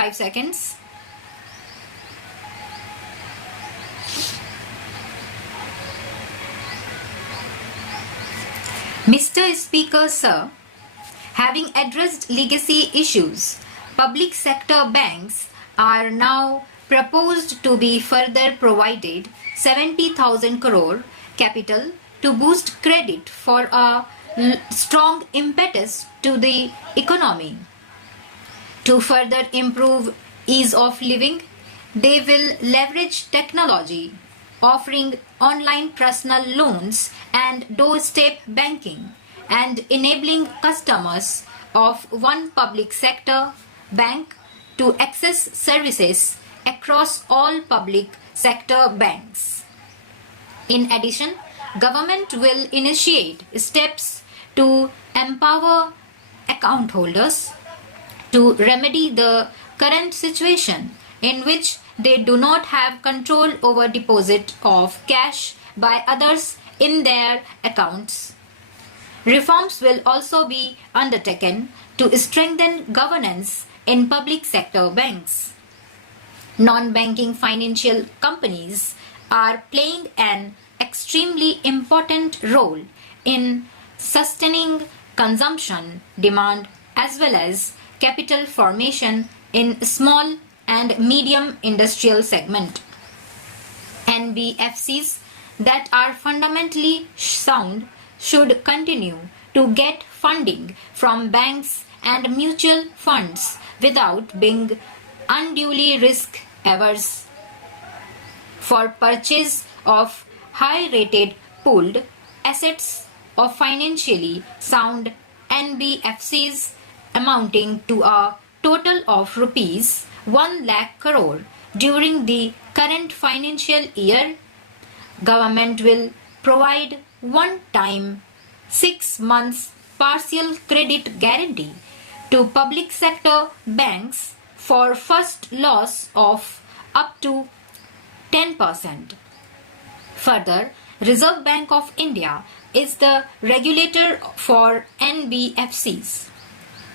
5 seconds. Mr. Speaker, sir, having addressed legacy issues, public sector banks are now proposed to be further provided 70,000 crore capital to boost credit for a strong impetus to the economy. To further improve ease of living, they will leverage technology, offering online personal loans and doorstep banking, and enabling customers of one public sector bank to access services across all public sector banks. In addition, government will initiate steps to empower account holders to remedy the current situation in which they do not have control over deposit of cash by others in their accounts. Reforms will also be undertaken to strengthen governance in public sector banks. Non-banking financial companies are playing an extremely important role in sustaining consumption demand as well as capital formation in small and medium industrial segment. NBFCs that are fundamentally sound should continue to get funding from banks and mutual funds without being unduly risk averse. For purchase of high-rated pooled assets of financially sound NBFCs amounting to a total of rupees 1 lakh crore during the current financial year, government will provide one-time 6 months partial credit guarantee to public sector banks for first loss of up to 10%. Further, Reserve Bank of India is the regulator for NBFCs.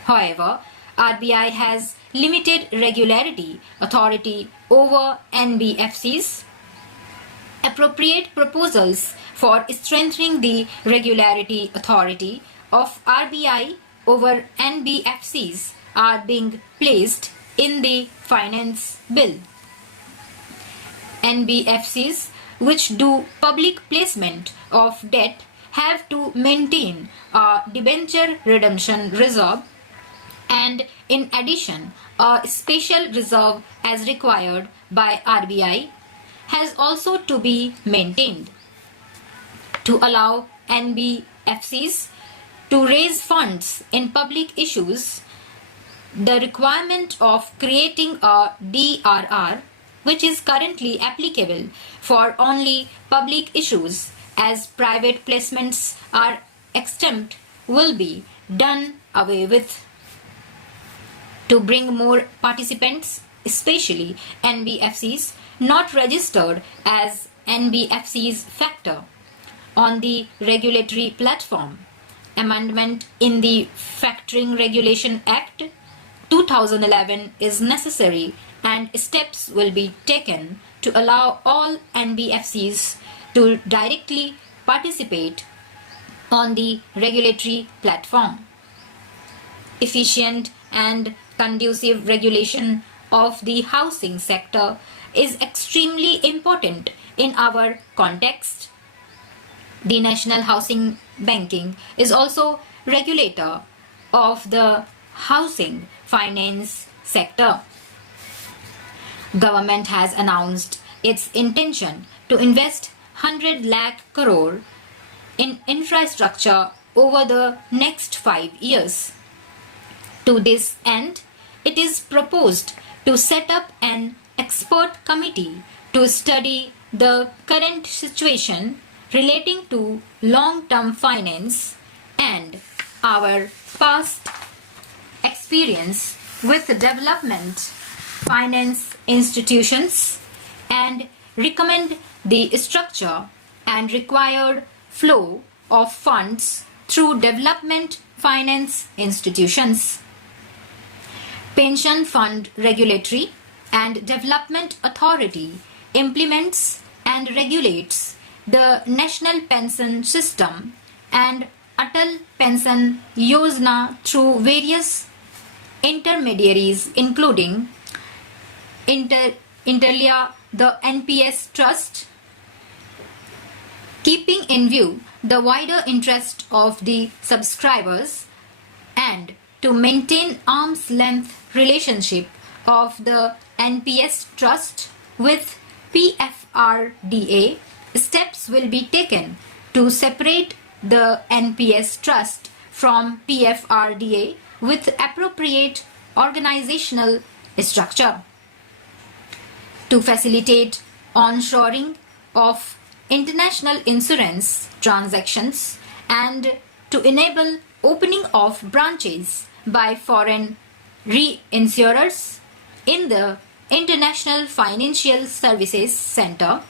However, RBI has limited regulatory authority over NBFCs. Appropriate proposals for strengthening the regulatory authority of RBI over NBFCs are being placed in the Finance Bill. NBFCs which do public placement of debt have to maintain a debenture redemption reserve, and in addition a special reserve as required by RBI has also to be maintained. To allow NBFCs to raise funds in public issues, the requirement of creating a DRR, which is currently applicable for only public issues as private placements are exempt, will be done away with. To bring more participants, especially NBFCs not registered as NBFCs factor on the regulatory platform, amendment in the Factoring Regulation Act 2011 is necessary, and steps will be taken to allow all NBFCs to directly participate on the regulatory platform. Efficient and conducive regulation of the housing sector is extremely important in our context. The National Housing Banking is also regulator of the housing finance sector. Government has announced its intention to invest 100 lakh crore in infrastructure over the next 5 years. To this end, it is proposed to set up an expert committee to study the current situation relating to long-term finance and our past experience with development finance institutions, and recommend the structure and required flow of funds through development finance institutions. Pension Fund Regulatory and Development Authority implements and regulates the National Pension System and Atal Pension Yojana through various intermediaries including Interlia, the NPS Trust, keeping in view the wider interest of the subscribers and to maintain arm's length relationship of the NPS Trust with PFRDA, steps will be taken to separate the NPS Trust from PFRDA with appropriate organizational structure. To facilitate onshoring of international insurance transactions and to enable opening of branches by foreign reinsurers in the International Financial Services Center,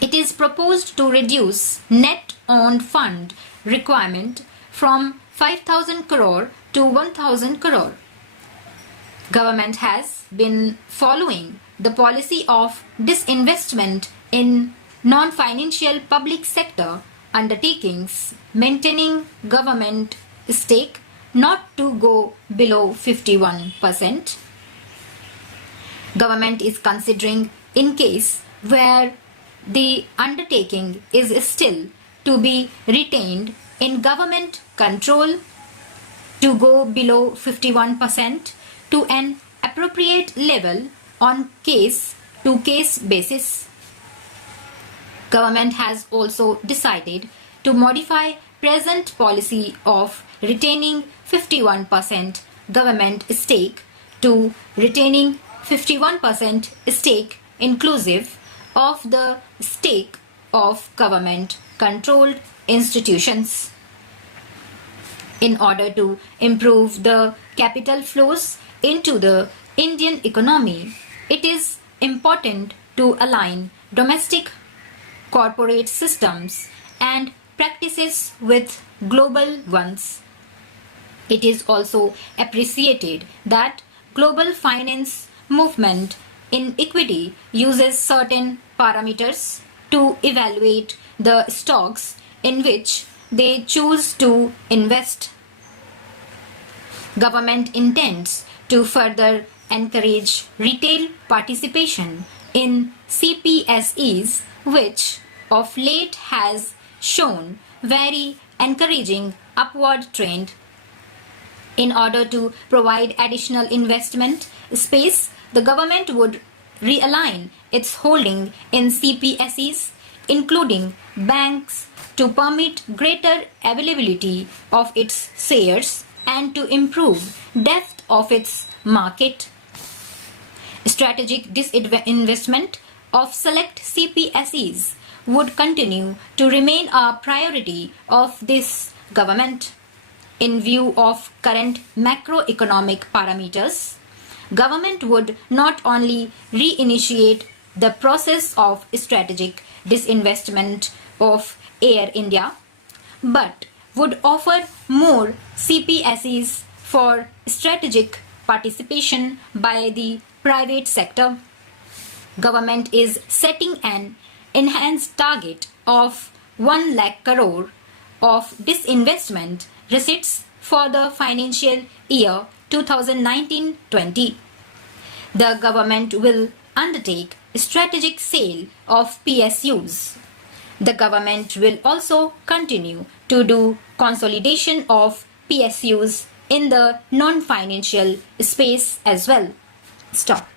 it is proposed to reduce net owned fund requirement from 5,000 crore to 1,000 crore. Government has been following the policy of disinvestment in non-financial public sector undertakings, maintaining government stake not to go below 51%. Government is considering in case where the undertaking is still to be retained in government control to go below 51% to an appropriate level on case-to-case basis. Government has also decided to modify present policy of retaining 51% government stake to retaining 51% stake inclusive of the stake of government controlled institutions. In order to improve the capital flows into the Indian economy, it is important to align domestic corporate systems and practices with global ones. It is also appreciated that global finance movement in equity uses certain parameters to evaluate the stocks in which they choose to invest. Government intends to further encourage retail participation in CPSEs, which of late has shown very encouraging upward trend. In order to provide additional investment space, the government would realign its holding in CPSEs, including banks, to permit greater availability of its shares and to improve depth of its market. Strategic disinvestment of select CPSEs would continue to remain a priority of this government. In view of current macroeconomic parameters, government would not only reinitiate the process of strategic disinvestment of Air India, but would offer more CPSEs for strategic participation by the private sector. Government is setting an enhanced target of 1 lakh crore of disinvestment receipts for the financial year 2019-20. The government will undertake strategic sale of PSUs. The government will also continue to do consolidation of PSUs in the non-financial space as well. Stop.